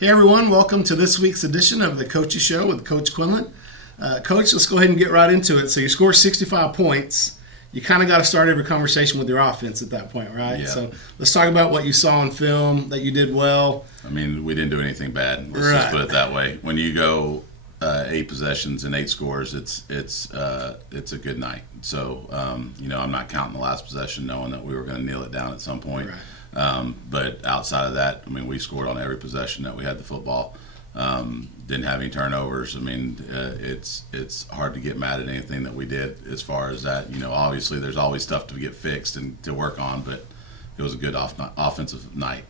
Hey everyone, welcome to this week's edition of the Coachy Show with Coach Quinlan. Coach, let's go ahead and get right into it. So you score 65 points. You kind of got to start every conversation with your offense at that point, right? Yeah. So let's talk about what you saw on film that you did well. I mean, we didn't do anything bad. Let's just put it that way. When you go 8 possessions and 8 scores, it's a good night. So I'm not counting the last possession, knowing that we were going to kneel it down at some point. Right. But outside of that, I mean, we scored on every possession that we had the football. Didn't have any turnovers. I mean, it's hard to get mad at anything that we did as far as that. Obviously there's always stuff to get fixed and to work on, but it was a good offensive night.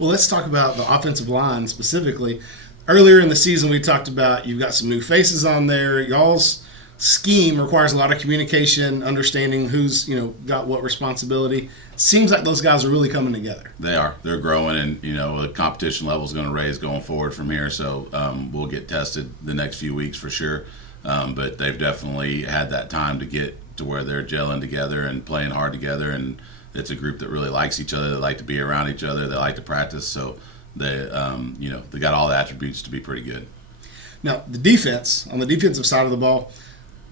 Well, let's talk about the offensive line specifically. Earlier in the season, we talked about you've got some new faces on there. Y'all's scheme requires a lot of communication, understanding who's got what responsibility. Seems like those guys are really coming together. They are. They're growing, and the competition level is going to raise going forward from here. So we'll get tested the next few weeks for sure. But they've definitely had that time to get to where they're gelling together and playing hard together. And it's a group that really likes each other. They like to be around each other. They like to practice. So they got all the attributes to be pretty good. Now the defense, on the defensive side of the ball,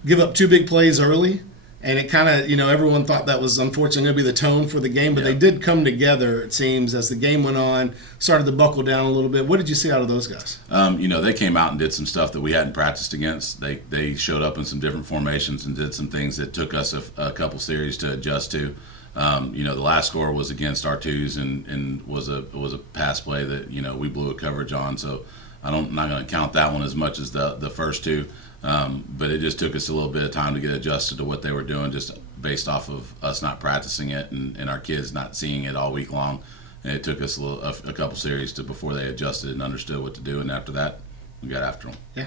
give up 2 big plays early. And it kind of, everyone thought that was unfortunately going to be the tone for the game, but They did come together, it seems, as the game went on, started to buckle down a little bit. What did you see out of those guys? They came out and did some stuff that we hadn't practiced against. They showed up in some different formations and did some things that took us a couple series to adjust to. The last score was against our twos and was a pass play that, we blew a coverage on. So I'm not going to count that one as much as the first two. But it just took us a little bit of time to get adjusted to what they were doing, just based off of us not practicing it and our kids not seeing it all week long. And it took us a couple series before they adjusted and understood what to do. And after that, we got after them. Yeah.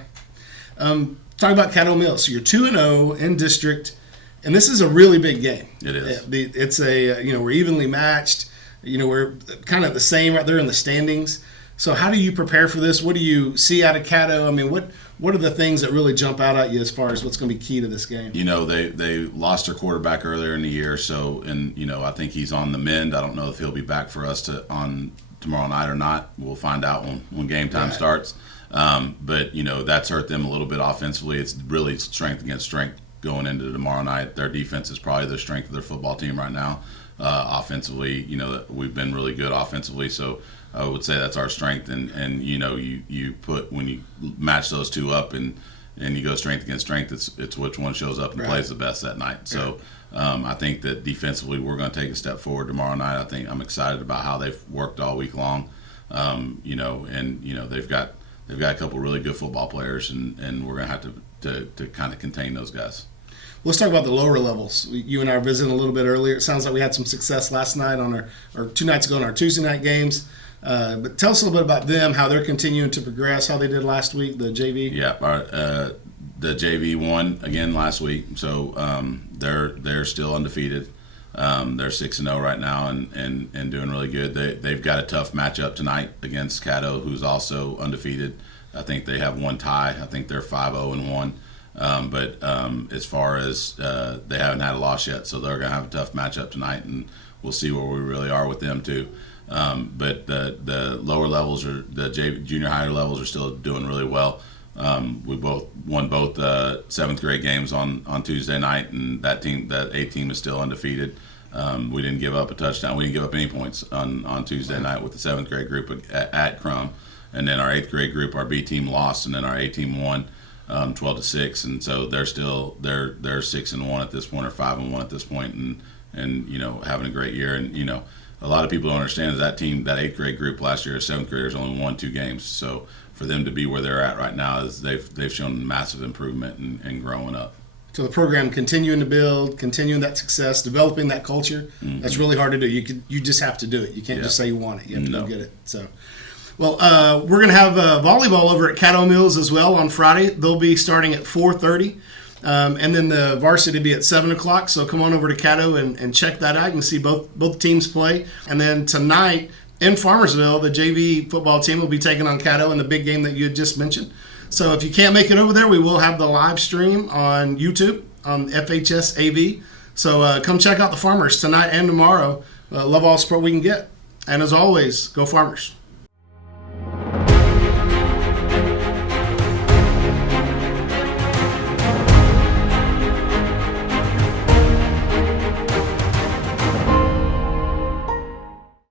Talking about Caddo Mills. So you're 2-0 in district, and this is a really big game. It is. It's we're evenly matched. We're kind of the same right there in the standings. So how do you prepare for this? What do you see out of Caddo? I mean, what are the things that really jump out at you as far as what's going to be key to this game? They lost their quarterback earlier in the year, so I think he's on the mend. I don't know if he'll be back for us on tomorrow night or not. We'll find out when game time starts. But that's hurt them a little bit offensively. It's really strength against strength going into tomorrow night. Their defense is probably the strength of their football team right now. Offensively, we've been really good offensively, so I would say that's our strength. And you put, when you match those two up and you go strength against strength, it's which one shows up and plays the best that night. So I think that defensively we're going to take a step forward tomorrow night. I'm excited about how they've worked all week long. They've got a couple really good football players, and we're going to have to kind of contain those guys. Let's talk about the lower levels. You and I were visiting a little bit earlier. It sounds like we had some success last night or 2 nights ago in our Tuesday night games. But tell us a little bit about them, how they're continuing to progress, how they did last week, the JV. Yeah, the JV won again last week, so they're still undefeated. They're 6-0 right now and doing really good. They've got a tough matchup tonight against Caddo, who's also undefeated. I think they have 1 tie. I think they're 5-0-1. But as far as they haven't had a loss yet, so they're going to have a tough matchup tonight, and we'll see where we really are with them too. But the lower levels or the junior higher levels are still doing really well. We won both 7th grade games on Tuesday night, and that 8 team is still undefeated. We didn't give up a touchdown. We didn't give up any points on Tuesday night with the 7th grade group at Crum, and then our 8th grade group, our B team lost, and then our A team won 12-6, and so they're 6-1 at this point, or 5-1 at this point, and having a great year. And a lot of people don't understand is that team, that 8th grade group last year, 7th graders only won 2 games. So for them to be where they're at right now is they've shown massive improvement and growing up. So the program continuing to build, continuing that success, developing that culture. Mm-hmm. That's really hard to do. You just have to do it. You can't just say you want it. You have to go get it. So. Well, we're going to have volleyball over at Caddo Mills as well on Friday. They'll be starting at 4:30, and then the varsity will be at 7 o'clock. So come on over to Caddo and check that out. You can see both teams play. And then tonight in Farmersville, the JV football team will be taking on Caddo in the big game that you had just mentioned. So if you can't make it over there, we will have the live stream on YouTube on FHS AV. So come check out the Farmers tonight and tomorrow. Love all the support we can get. And as always, go Farmers.